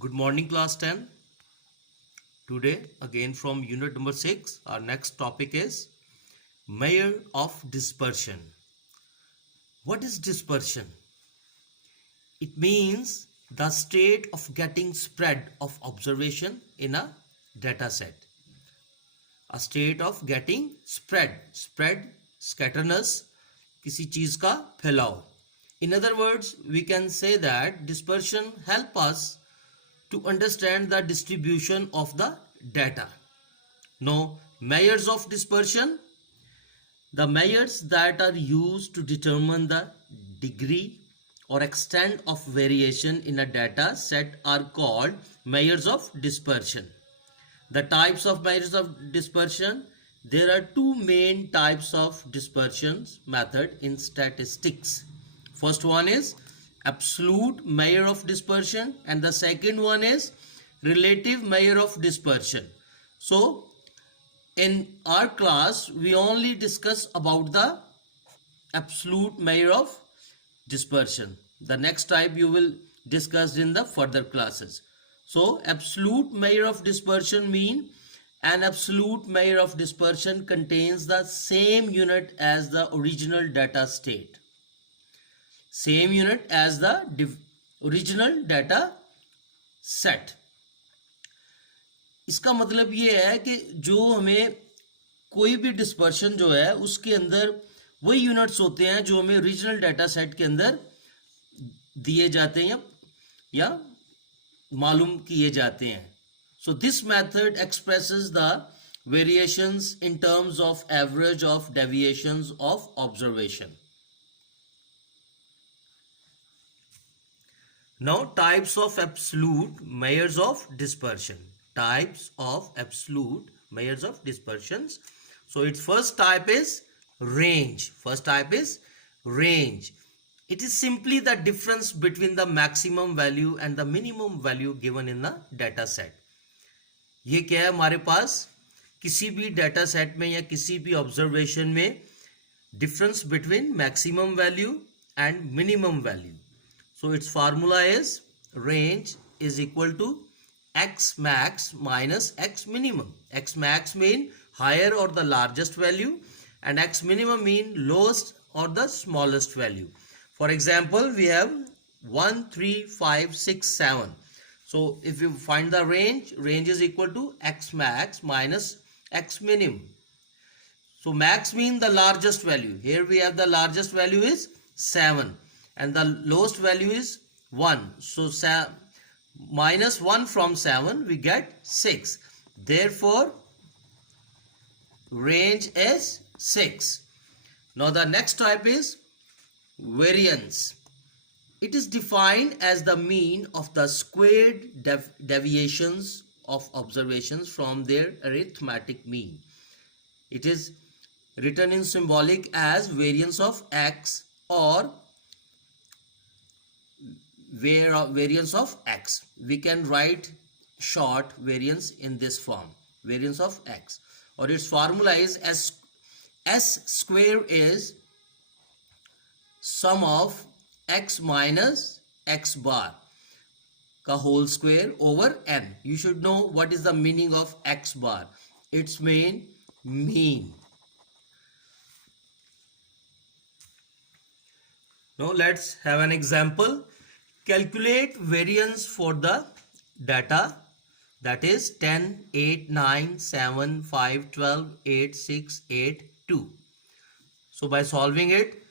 Good morning, class 10. Today, again from unit number 6, our next topic is measure of dispersion. What is dispersion? It means the state of getting spread of observation in a data set. A state of getting spread, scatterness, किसी चीज का फैलाव. In other words, we can say that dispersion help us to understand the distribution of the data. Now, measures of dispersion. The measures that are used to determine the degree or extent of variation in a data set are called measures of dispersion. The types of measures of dispersion. There are two main types of dispersion method in statistics. First one is absolute measure of dispersion and the second one is relative measure of dispersion. So in our class we only discuss about the absolute measure of dispersion. The next type you will discuss in the further classes. So absolute measure of dispersion mean an absolute measure of dispersion contains the same unit as the original data state. Same unit as the original data set. इसका मतलब ये है कि जो हमें कोई भी dispersion जो है उसके अंदर वही यूनिट्स होते हैं जो हमें ओरिजिनल डाटा सेट के अंदर दिए जाते हैं या मालूम किए जाते हैं. So this method expresses the variations in terms of average of deviations of observation. Now types of absolute measures of dispersion. Types of absolute measures of dispersions. So its first type is range. First type is range. It is simply the difference between the maximum value and the minimum value given in the data set. ये क्या है हमारे पास किसी भी data set में या किसी भी ऑब्जर्वेशन में difference between maximum value and minimum value. So its formula is range is equal to x max minus x minimum. X max mean higher or the largest value and x minimum mean lowest or the smallest value. For example, we have 1, 3, 5, 6, 7. So if you find the range is equal to x max minus x minimum. So max mean the largest value. Here we have the largest value is 7. And the lowest value is 1. So minus 1 from 7 we get 6. Therefore range is 6. Now the next type is variance. It is defined as the mean of the squared deviations of observations from their arithmetic mean. It is written in symbolic as variance of x or variance of x. We can write short variance in this form, variance of x, or its formula is s square is sum of x minus x bar का whole square over n. You should know what is the meaning of x bar. Its mean mean. Now let's have an example. Calculate variance for the data that is 10, 8, 9, 7, 5, 12, 8, 6, 8, 2. So by solving it,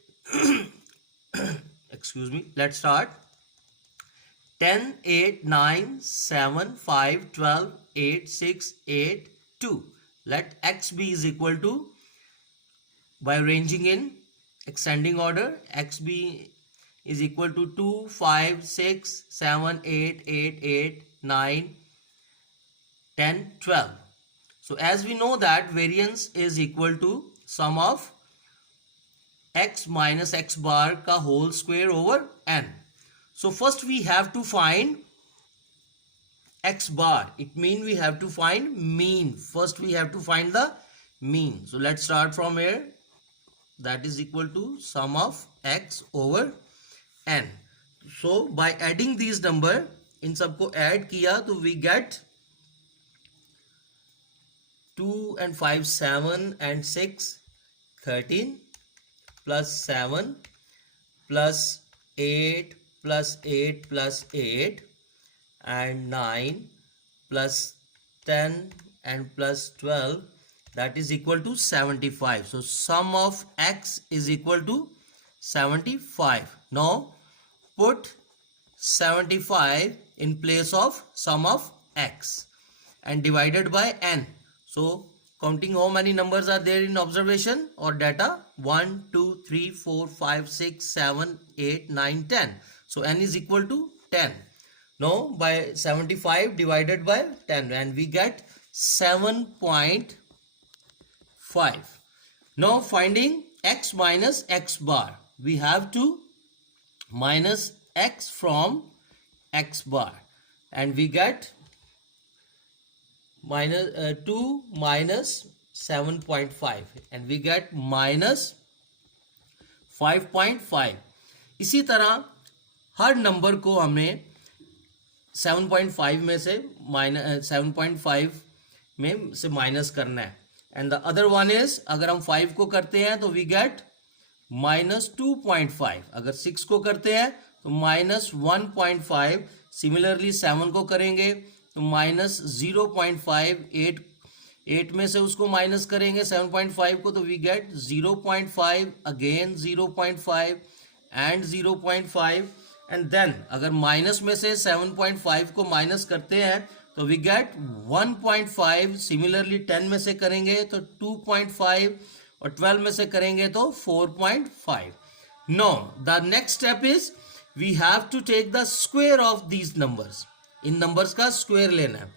excuse me, let's start. 10, 8, 9, 7, 5, 12, 8, 6, 8, 2. Let x be is equal to, by arranging in ascending order, x be is equal to 2, 5, 6, 7, 8, 8, 8, 9, 10, 12. So as we know that variance is equal to sum of x minus x bar ka whole square over n. So first we have to find x bar. It means we have to find mean. First we have to find the mean. So let's start from here. That is equal to sum of x over n. So by adding these number इन सबको add किया तो we gate 2 and 5 7 and 6 13 plus 7 plus 8 plus 8 plus 8 and 9 plus 10 and plus 12, that is equal to 75. So sum of x is equal to 75. Now put 75 in place of sum of x and divided by n. So counting how many numbers are there in observation or data? 1 2 3 4 5 6 7 8 9 10. So n is equal to 10. Now by 75 divided by 10 and we get 7.5. Now finding x minus x bar, we have to minus x from x bar and we get minus 2 minus 7.5 and we get minus 5.5. इसी तरह हर number को हमने 7.5 में से minus 7.5 में से minus करना है and the other one is अगर हम 5 को करते हैं तो वी गेट माइनस 2.5. अगर 6 को करते हैं तो माइनस 1.5. सिमिलरली 7 को करेंगे तो माइनस 0.5. 8 में से उसको माइनस करेंगे 7.5 को तो we get 0.5 again 0.5 and 0.5 and then अगर माइनस में से 7.5 को माइनस करते हैं तो वी गेट 1.5. सिमिलरली 10 में से करेंगे तो 2.5 और 12 में से करेंगे तो 4.5. Now the next step is we have to take the square of these numbers. इन नंबर्स का स्क्वायर लेना है.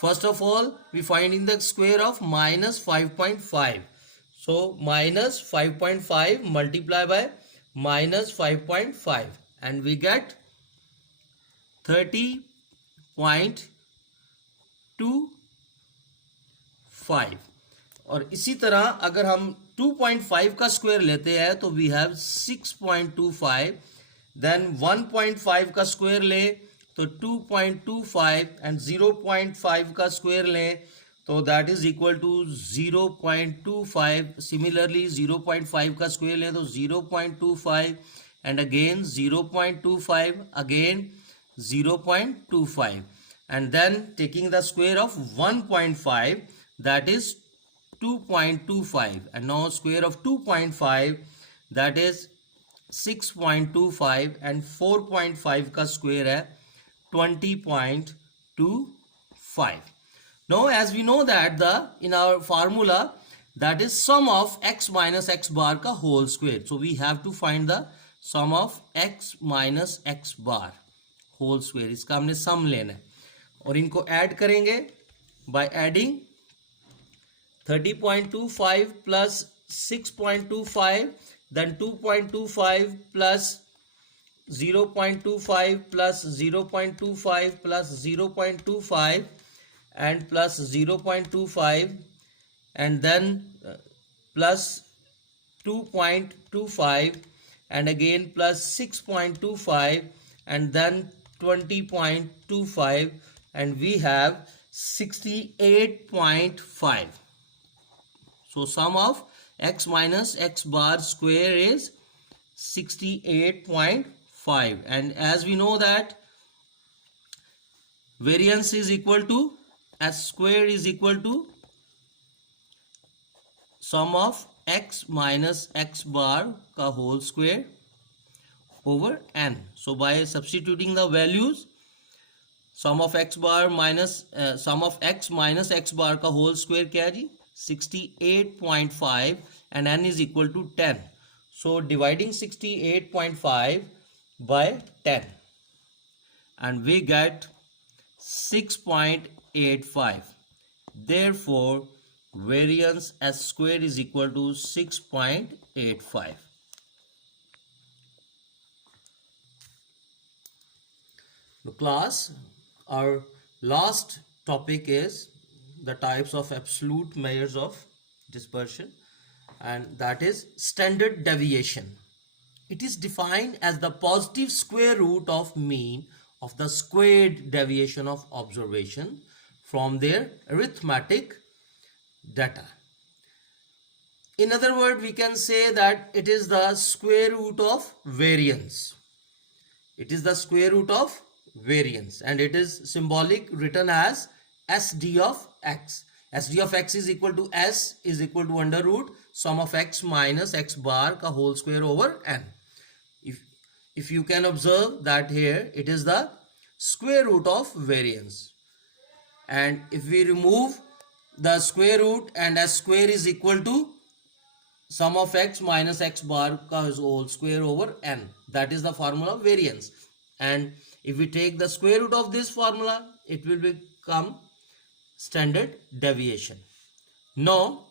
First of all we finding the square of minus 5.5. So minus 5.5 multiply by minus 5.5 and we get 30.25. और इसी तरह अगर हम 2.5 का स्क्वायर लेते हैं तो वी हैव 6.25. देन 1.5 का स्क्वायर ले तो 2.25 एंड 0.5 का स्क्वायर लें तो that is equal to 0.25. Similarly 0.5 का स्क्वायर लें तो 0.25 and again 0.25 again 0.25 and then taking the square of 1.5 that is 2.25 and now square of 2.5 that is 6.25 and 4.5 का स्क्वायर है 20.25. Now as we know that the in our formula that is sum of x minus x bar का whole square. So we have to find the sum of x minus x bar whole square. इसका हमने sum लेना है और इनको add करेंगे by adding 30.25 plus 6.25 then 2.25 plus 0.25 plus 0.25 plus 0.25 and plus 0.25 and then plus 2.25 and again plus 6.25 and then 20.25 and we have 68.5. So sum of x minus x bar square is 68.5 and as we know that variance is equal to s square is equal to sum of x minus x bar का whole square over n. So by substituting the values sum of x bar minus sum of x minus x bar का whole square क्या है जी 68.5 and n is equal to 10. So dividing 68.5 by 10 and we get 6.85. Therefore variance s square is equal to 6.85. The class, our last topic is the types of absolute measures of dispersion and that is standard deviation. It is defined as the positive square root of mean of the squared deviation of observation from their arithmetic data. In other words, we can say that it is the square root of variance. It is the square root of variance, and it is symbolic written as SD of x. SD of x is equal to S is equal to under root sum of x minus x bar ka whole square over n. If you can observe that here it is the square root of variance, and if we remove the square root and s square is equal to sum of x minus x bar ka whole square over n, that is the formula of variance. And if we take the square root of this formula, it will become standard deviation. Now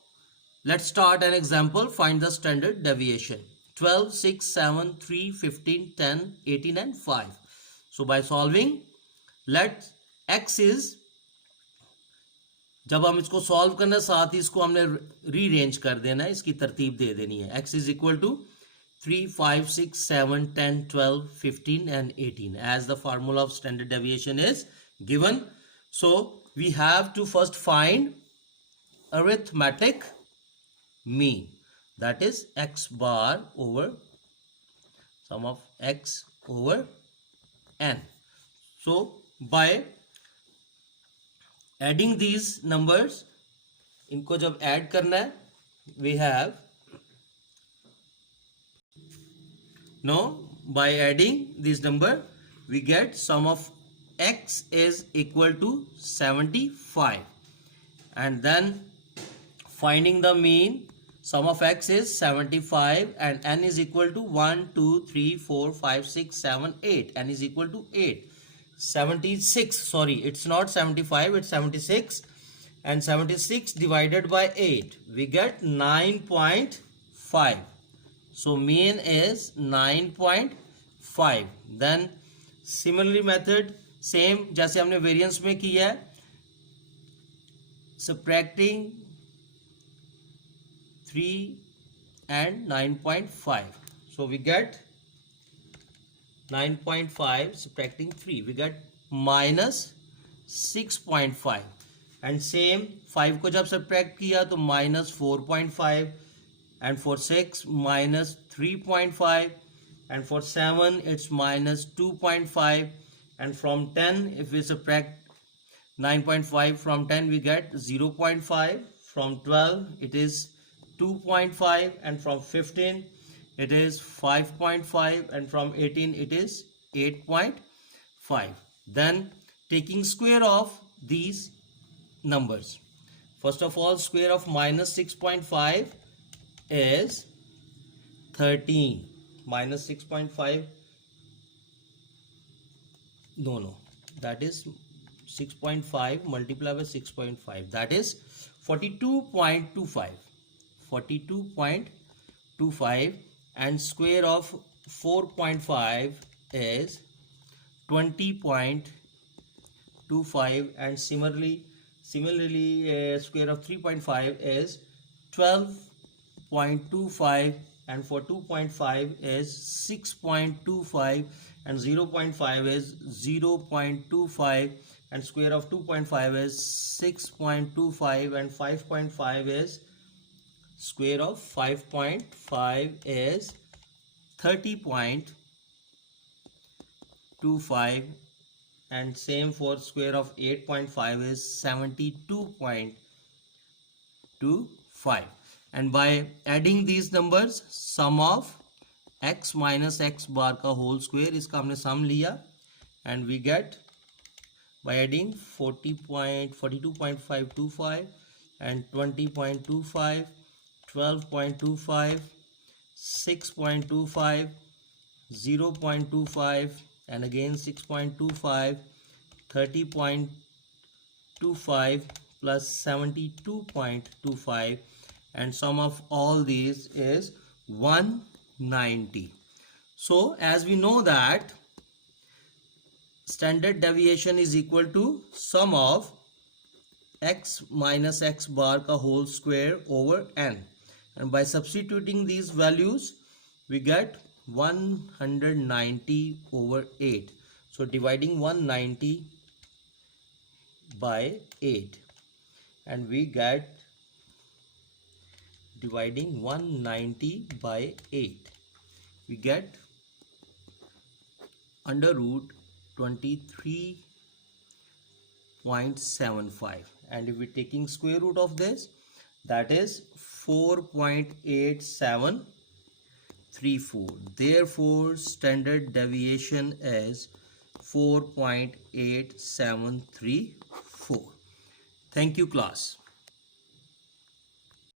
let's start an example. Find the standard deviation. 12, 6, 7, 3, 15, 10, 18 and 5. So by solving, let x is, जब हम इसको solve करना साथ ही इसको हमने rearrange कर देना है, इसकी तरतीब दे देनी है. x is equal to 3, 5, 6, 7, 10, 12, 15 and 18 as the formula of standard deviation is given. So we have to first find arithmetic mean, that is x bar over sum of x over n. So by adding these numbers, इनको जब add करना है, we have, now by adding this number we get sum of x is equal to 75, and then finding the mean, sum of x is 75 and n is equal to 1, 2, 3, 4, 5, 6, 7, 8. N is equal to 8. 76, sorry, it's not 75, it's 76, and 76 divided by 8 we get 9.5. so mean is 9.5. then similarly method same जैसे हमने variance में किया है, subtracting 3 and 9.5. so we get 9.5 subtracting 3, we get minus 6.5, and same 5 को जब subtract किया तो minus 4.5, and for 6 minus 3.5, and for 7 it's minus 2.5, and from 10 if we subtract 9.5 from 10 we get 0.5, from 12 it is 2.5, and from 15 it is 5.5, and from 18 it is 8.5. then taking square of these numbers, first of all square of minus 6.5 is 13, minus 6.5, no, that is 6.5 multiplied by 6.5, that is 42.25, 42.25, and square of 4.5 is 20.25, and similarly square of 3.5 is 12.25, and for 2.5 is 6.25, and 0.5 is 0.25, and square of 2.5 is 6.25, and 5.5 is square of 5.5 is 30.25, and same for square of 8.5 is 72.25. and by adding these numbers, sum of x minus x bar का whole square, इसका हमने sum लिया, and we get by adding 42.525 and 20.25, 12.25, 6.25, 0.25, and again 6.25, 30.25 plus 72.25, and sum of all these is 190. So as we know that standard deviation is equal to sum of x minus x bar ka whole square over n, and by substituting these values we get 190 over 8. So dividing 190 by 8, and we get, dividing 190 by 8, we get under root 23.75, and if we're taking square root of this, that is 4.8734. Therefore standard deviation is 4.8734. Thank you, class.